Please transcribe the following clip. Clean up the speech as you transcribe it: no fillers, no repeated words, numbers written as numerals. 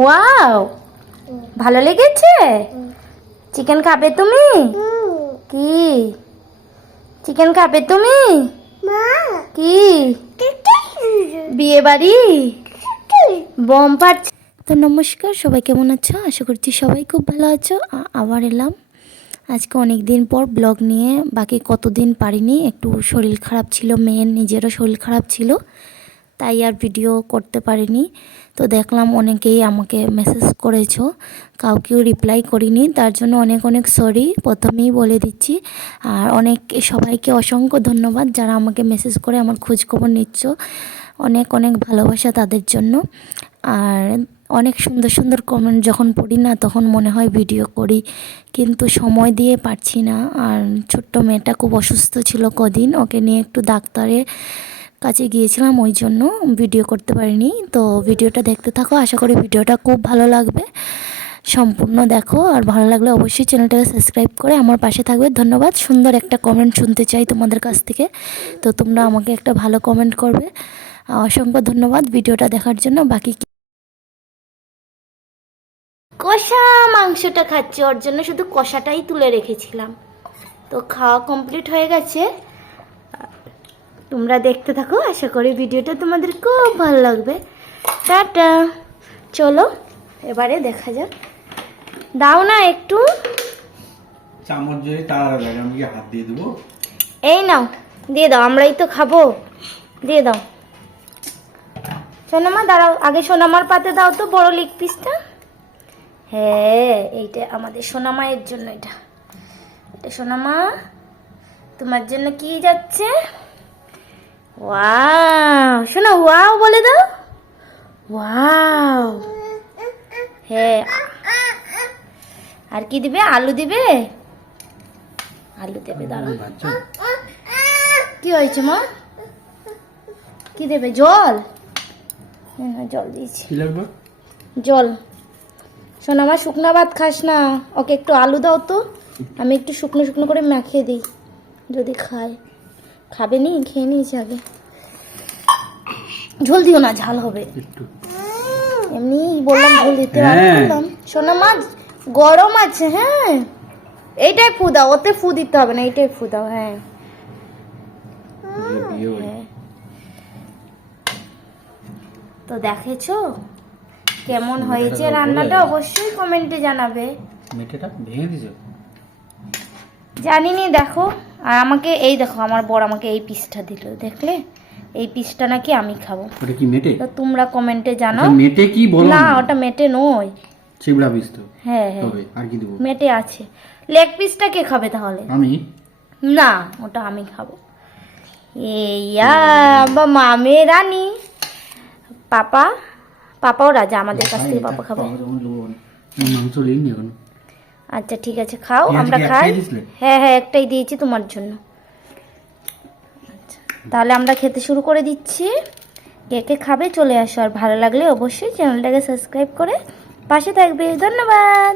Wow, ভালো লেগেছে? Chicken খাবে তুমি? কি চিকেন খাবে তুমি? কি বিয়ে বাড়ি বম ফাটছে। তো নমস্কার, সবাই কেমন আছো? আশা করছি সবাই খুব ভালো আছো। আবার এলাম আজকে অনেক দিন পর ব্লগ নিয়ে। বাকি কতদিন পারিনি, একটু শরীর খারাপ ছিল, মেয়ের নিজেরও শরীর খারাপ ছিল, তাই আর ভিডিও করতে পারিনি। তো দেখলাম অনেকেই আমাকে মেসেজ করেছো, কাউকেও রিপ্লাই করিনি, তার জন্য অনেক অনেক সরি প্রথমেই বলে দিচ্ছি। আর সবাইকে অসংখ্য ধন্যবাদ যারা আমাকে মেসেজ করে আমার খোঁজ খবর নিচ্ছ। অনেক অনেক ভালোবাসা তাদের জন্য। আর অনেক সুন্দর সুন্দর কমেন্ট যখন পড়ি না, তখন মনে হয় ভিডিও করি, কিন্তু সময় দিয়ে পারছি না। আর ছোট্ট মেয়েটা খুব অসুস্থ ছিল কদিন, ওকে নিয়ে একটু ডাক্তারের কাছে গিয়েছিলাম, ওই জন্য ভিডিও করতে পারিনি। তো ভিডিওটা দেখতে থাকো, আশা করি ভিডিওটা খুব ভালো লাগবে। সম্পূর্ণ দেখো, আর ভালো লাগলে অবশ্যই চ্যানেলটাকে সাবস্ক্রাইব করে আমার পাশে থাকবে। ধন্যবাদ। সুন্দর একটা কমেন্ট শুনতে চাই তোমাদের কাছ থেকে, তো তোমরা আমাকে একটা ভালো কমেন্ট করবে। অসংখ্য ধন্যবাদ ভিডিওটা দেখার জন্য। বাকি কষা মাংসটা খাচ্ছি, ওর জন্য শুধু কষাটাই তুলে রেখেছিলাম। তো খাওয়া কমপ্লিট হয়ে গেছে, তোমরা দেখতে থাকো, আশা করি ভিডিওটা তোমাদের খুব ভালো লাগবে। টাটা, চলো এবারে দেখা যাক। দাও না একটু চামচ, যদি তাড়া লাগে আমি কি হাত দিয়ে দেবো? এই নাও, দিয়ে দাও, আমরাই তো খাবো, দিয়ে দাও। সোনামা দাঁড়াও, আগে সোনামার পাতে দাও তো বড় লেগ পিসটা। হ্যাঁ, এইটা আমাদের সোনামায়ের জন্য। এটা সোনামা, তোমার জন্য কি যাচ্ছে? ওয়াও, শোনো, ওয়াও বলে দাও। ওয়াও, হ্যাঁ। আর কি দিবে? আলু দিবে, আলু দেবে। দাঁড়াও, কি হয়েছে মা? কি দেবে? জল? হ্যাঁ, জল দিয়েছি। জল। শোন, আমার শুকনো ভাত খাস না, ওকে একটু আলু দাও তো, আমি একটু শুকনো শুকনো করে মাখিয়ে দিই, যদি খায়। খাবে নি? খেয়ে নিয়েছে আগে। ঝোল দিও না, ঝাল হবে। এমনি বললাম ঝোল দিতে, বললাম। শোনা মা, গরম আছে। হ্যাঁ, এইটাই ফু দাও, ওতে ফু দিতে হবে না, এইটাই ফু দাও। হ্যাঁ, তো দেখেছো কেমন হয়েছে রান্নাটা? অবশ্যই কমেন্টে জানাবে। মেটেটা ভেঙে দিছো? জানিনি, দেখো। আর আমাকে এই দেখো, আমার বর আমাকে এই পিসটা দিল, দেখলে? এই পিসটা নাকি আমি খাবো। ওটা কি মেটে? তো তোমরা কমেন্টে জানাও। মেটে কি বলো না, ওটা মেটে নয়, চিবড়া পিস তো। হ্যাঁ হ্যাঁ, তবে আর কি দেবো? মেটে আছে। লেগ পিসটা কে খাবে তাহলে? আমি না, ওটা আমি খাবো। এইয়া মামে রানী, পাপাও রাজা আমাদের কাছ থেকে। পাপা খাবে। মাংস লিখনি এখন। আচ্ছা ঠিক আছে, খাও, আমরা খাই। হ্যাঁ হ্যাঁ, একটাই দিয়েছি তোমার জন্য। আচ্ছা, তাহলে আমরা খেতে শুরু করে দিচ্ছি। কে কে খাবে চলে আসো, আর ভালো লাগলে অবশ্যই চ্যানেলটাকে সাবস্ক্রাইব করে পাশে থাকবে। ধন্যবাদ।